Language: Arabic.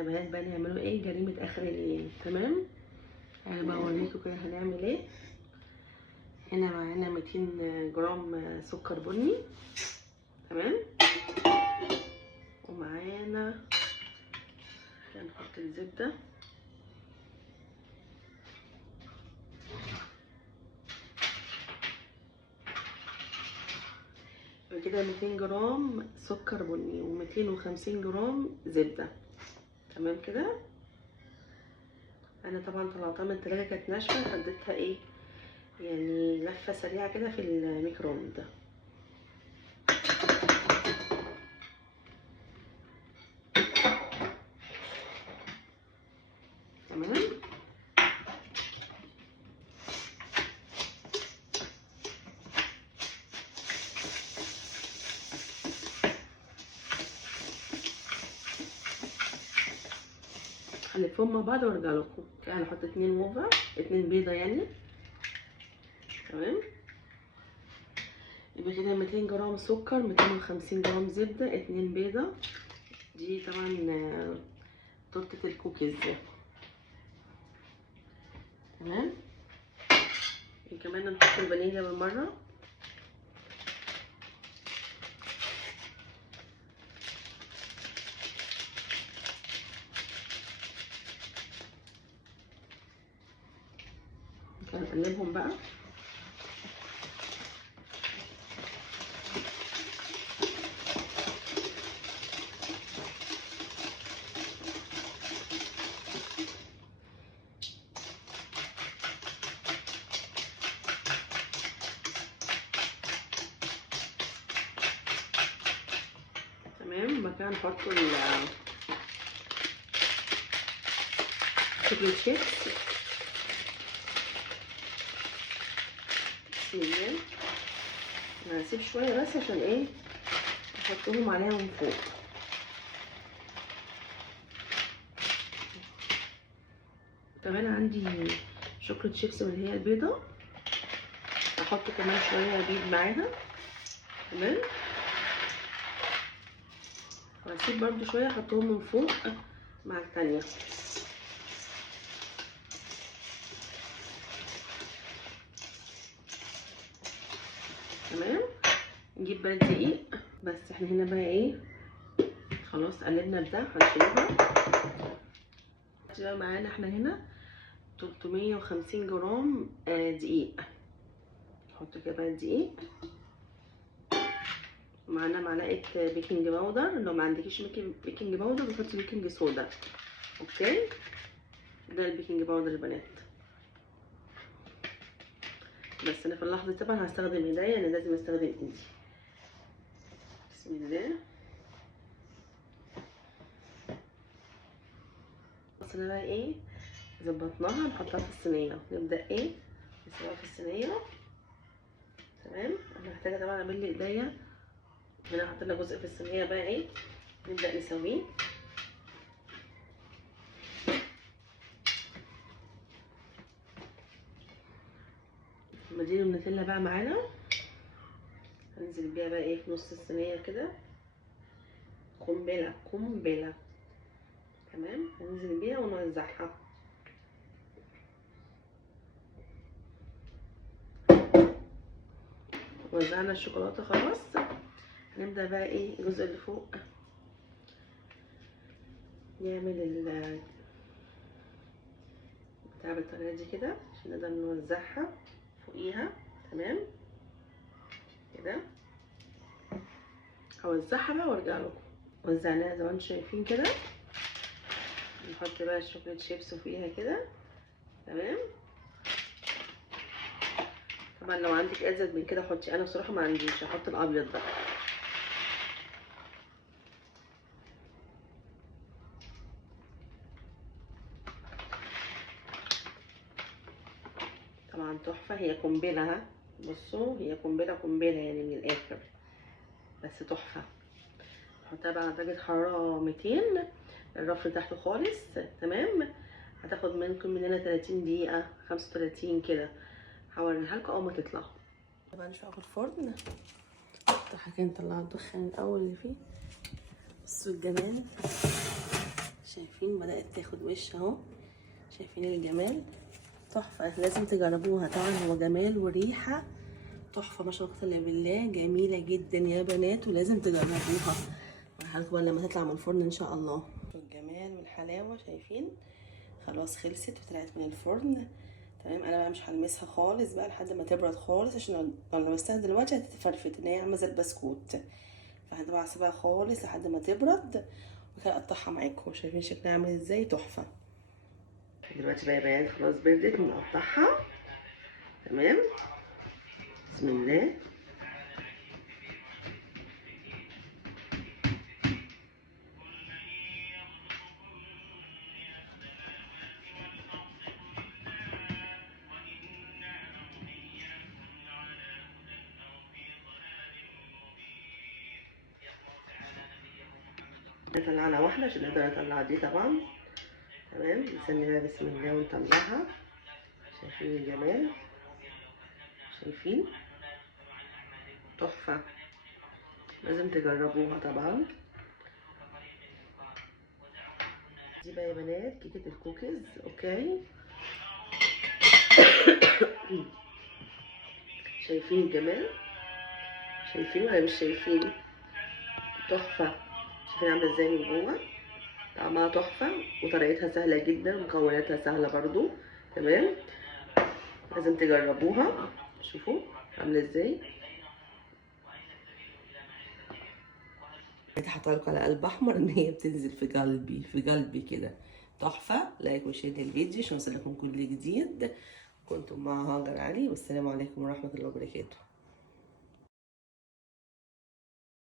يا بنات بقى نعملوا ايه؟ جريمة اخر الليل. تمام، انا بقى اوريكم كده هنعمل ايه. هنا معانا 200 جرام سكر بني. تمام، ومعانا هنحط الزبدة. كده 200 جرام سكر بني و250 جرام زبدة. تمام كده. انا طبعا طلعتها من التلاجة كانت ناشفة، اديتها ايه يعني لفة سريعة كده في الميكرووند. تمام، هنلفهم مع بعض وارجع لكم. هنحط 2 موفا، 2 بيضة يعني. تمام، يبقى كده 200 جرام سكر، 250 جرام زبدة، 2 بيضة. دي طبعا تورتة الكوكيز. تمام، كمان نحط الفانيليا بالمرة. هنقلبهم بقى. تمام، بعد كده نحط الشوكليت شيبس. بسم الله. هسيب شويه بس عشان ايه احطهم عليها من فوق. كمان عندي شوكليت شيبس اللي هي البيضه، احط كمان شويه بيض معاها. تمام، وهسيب برضو شويه احطهم من فوق مع التانية. تمام، نجيب بقى الدقيق. بس احنا هنا بقى ايه خلاص قلبنا بده، هنشيلها. بقى معانا احنا هنا 350 جرام دقيق. نحط كده بقى الدقيق. معانا معلقه بيكنج باودر، لو ما عندكيش بيكنج باودر بتحطي بيكنج صودا. اوكي، ده البيكنج باودر يا بنات. بس انا في اللحظه دي طبعا هستخدم ايديا، انا لازم استخدم ايدي. بسم الله. بس انا بقى ايه ظبطناها، نحطها في الصينيه. نبدا ايه نسويها في الصينيه. تمام، انا محتاجه طبعا اعمل لي ايديا. هنا حطينا جزء في الصينيه بقى ايه نبدا نسويه. مدينه النوتيلا بقى معانا، هننزل بيها بقى ايه في نص الصينيه كده، قنبله قنبله. تمام، هننزل بيها ونوزعها. وزعنا الشوكولاته خلاص. هنبدا بقى ايه الجزء اللي فوق نعمل بتاع بالطريقه دي كده عشان نقدر نوزعها فوقيها. تمام كده، هوزعها بقى وارجع لكم. وزعناها زي ما انتم شايفين كده. نحط بقى الشوكليت شيبس فوقيها كده. تمام، طبعا لو عندك ازيد من كده حطي، انا بصراحه ما عنديش، هحط الابيض بقى. طبعا تحفه، هي قنبله. ها بصوا، هي قنبله قنبله يعني من الاخر، بس تحفه. نحطها بقى على درجه حراره 200، الرف تحته خالص. تمام، هتاخد مننا 30 دقيقه 35 كده. هوريها لكم اول ما تطلع. طبعا نشوف الفرن. افتح كده نطلع الدخان الاول اللي فيه. بصوا الجمال، شايفين بدأت تاخد وش اهو، شايفين الجمال؟ تحفة، لازم تجربوها. طبعا هو جمال وريحة تحفة ما شاء الله بالله، جميلة جدا يا بنات ولازم تجربوها. هوريها لما تطلع من الفرن ان شاء الله. الجمال والحلاوة شايفين؟ خلاص خلصت وطلعت من الفرن. تمام، انا بقى مش هلمسها خالص بقى لحد ما تبرد خالص، عشان لو لمستها دلوقتي هتتفرفت ان هي عامله زي البسكوت. فهتبقى هسيبها خالص لحد ما تبرد وكده اقطعها معاكم. شايفين شكلها عامل ازاي؟ تحفه. دلوقتي بقى يا بنات خلاص بردت، بنقطعها. تمام، بسم الله. نطلع على واحده عشان نقدر نطلع دي طبعا. تمام، نسمي بقى بسم الله ونطلعها. شايفين الجمال؟ شايفين؟ تحفه، لازم تجربوها طبعا. دي بقى يا بنات كيكه الكوكيز. اوكي شايفين الجمال؟ شايفين ولا مش شايفين؟ تحفه. شايفين عامله ازاي من جوه؟ طعمها تحفه وطريقتها سهله جدا ومكوناتها سهله برضو. تمام، لازم تجربوها. شوفوا عامله ازاي. حاطه لكم على قلب احمر ان هي بتنزل في قلبي في قلبي كده. تحفه. لايك وشير للفيديو عشان يوصلكم كل جديد. كنتم مع هاجر علي، والسلام عليكم ورحمه الله وبركاته.